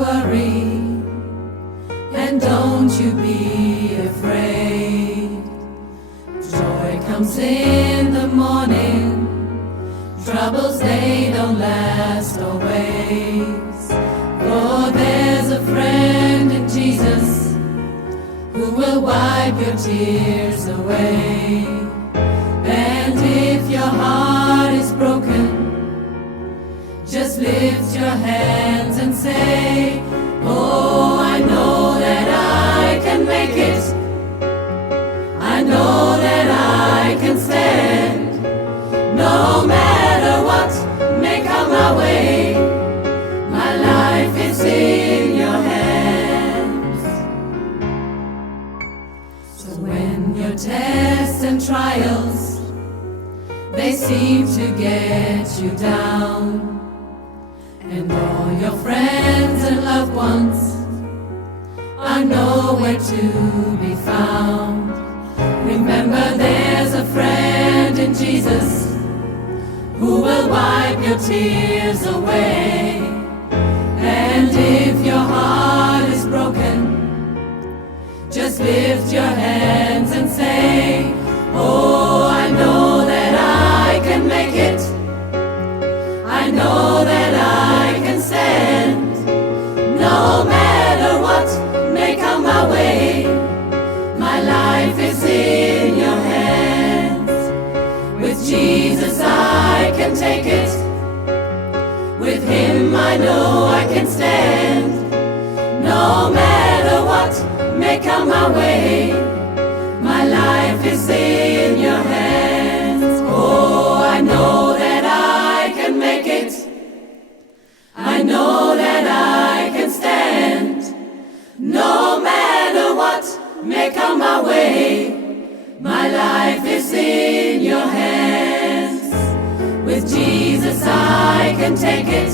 worry, and don't you be afraid. Joy comes in the morning, troubles they don't last always. For there's a friend in Jesus who will wipe your tears away. And if your heart is broken, just lift your hands and say, oh, I know that I can make it. I know that I can stand. No matter what may come my way, my life is in your hands. So when your tests and trials, they seem to get you down, and all your friends and loved ones are nowhere to be found, remember there's a friend in Jesus who will wipe your tears away. And if your heart is broken, just lift your hands and say, oh, I know that I can make it. I know that I can stand. No matter what may come my way, my life is in your hands. With Jesus I can take it. With Him I know I can stand. No matter what may come my way, my life is in your hands. Oh, I know that I can make it. I know that I can stand. No matter what may come my way, my life is in your hands. With Jesus I can take it.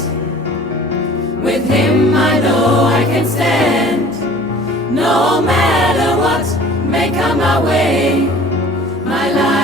With Him I know I can stand. No matter what may come my way, my life